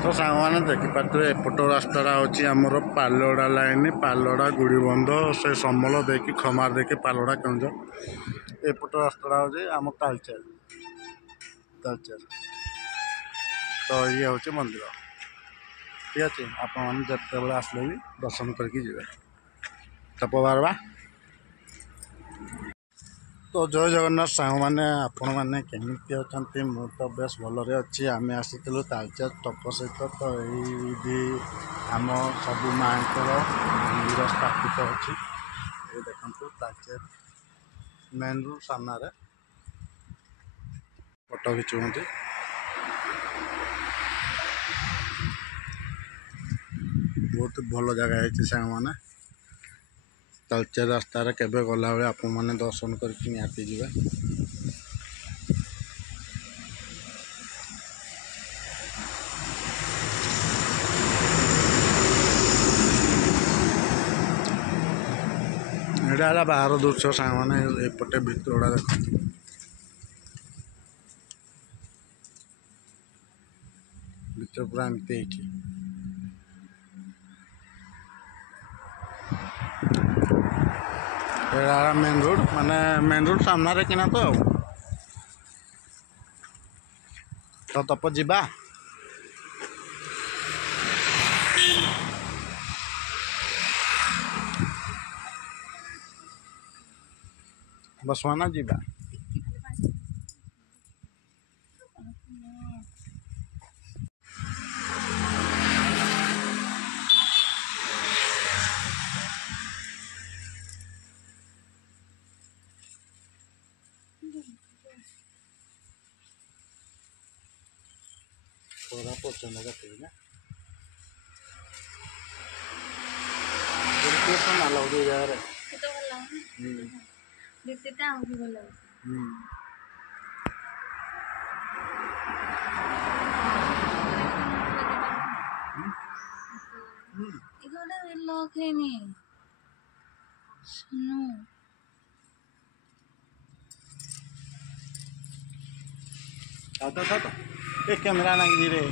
तो सांग मैंने देखिपे एपट रास्ता हूँ आमर पालड़ा लाइन पालड़ा गुड़ीबंध से समल देखी खमार देखी पालड़ा केउझर एपट रास्ता हूँ आम तालचेर तालचेर तो ये हूँ मंदिर ठीक अच्छे आपण मैंने आसले भी दर्शन करके जी तप बारवा तो जय जगन्नाथ सांग मैंने आपण मैंने केमी अच्छा मु तो बेस भलरे अच्छी आम आसीलु तालचेर टप सहित तो ये आम सब माँ मंदिर स्थापित अच्छी ये देखो तालचेर मेन रोड सामने फोटो खिंचुंट बहुत भल जगह है सांग मैंने तालचेर रास्तार केवे गला बेले आपण मैंने दर्शन करके निहाती जी एटा बाहर दृश्य सांग मैंने एपटे भितर देख भितर पूरा एमती मेन रोड सामने किना तो तप जीवा बसवाना जीवा थोड़ा पसंद का ना लगे यार तो कैमरा ना रे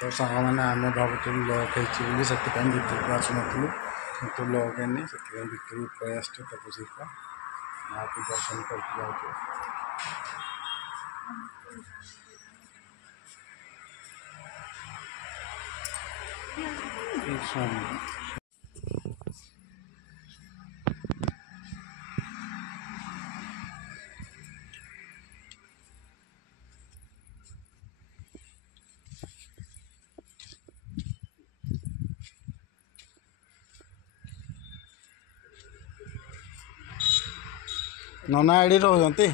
तो सांग मैंने आम भावुँ लक होती से भितर को आसुन कि लक है भितर पलि आस तपस्या माँ को दर्शन करके जाऊँ नना एडी रोचती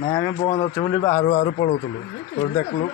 ना आम बंद अच्छे बोली बाहर बाहर पलाऊलु तो देखलु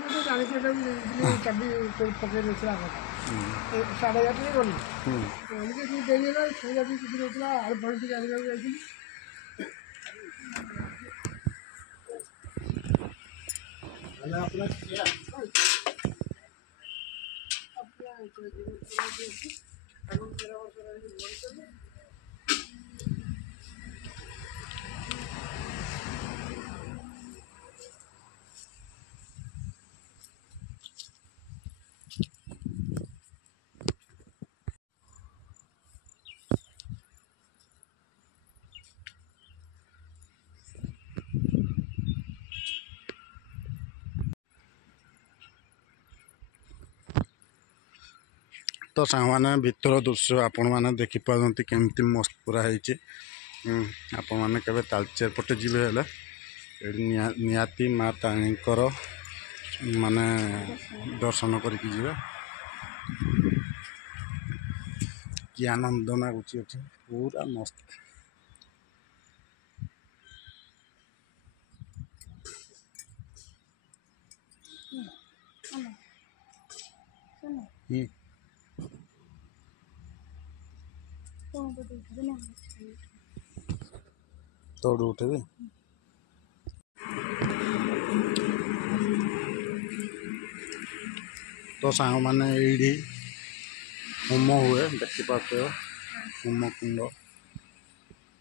तो सामान्य भीतर दृश्य आपण मैंने देखिपारती केमती मस्त पूरा है। आपण मैंने केवे तालचेर पटे जी निहाती माँ ताणीकर माने दर्शन करके जी कि आनंद नागुच पूरा मस्त। तोड़ उठे तो सांग मैंने ये होम हुए देखिपारे होम कुंड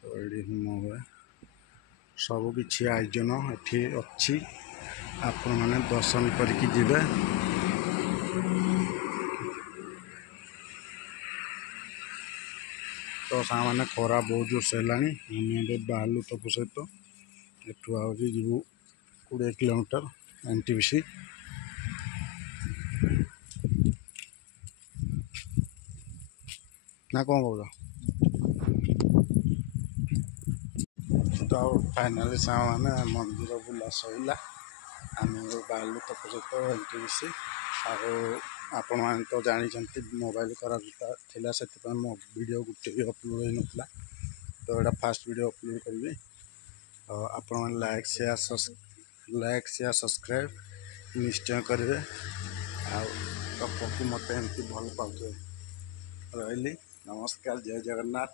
तो ये होम हुए सबकि आयोजन ये अच्छी आपण मैंने दर्शन करके जिबे। तो सांग मैंने खरा बहुत जोर से है बाहर तपु सहित एठू आज जीवु 20 किलोमीटर एनटीपीसी ना कौन कह तो फाइनाली सांग मैंने मंदिर बुला सरला आम बाहर तपु सहित एनटीपीसी आपण मैंने तो जानते मोबाइल खराब था से मो वीडियो गोटे भी अपलोड हो नाला तो यहाँ फास्ट वीडियो अपलोड करी आपण मैंने लाइक शेयर सब्सक्राइब निश्चय करेंगे आती मत एमती भल पाते रही। नमस्कार, जय जगन्नाथ।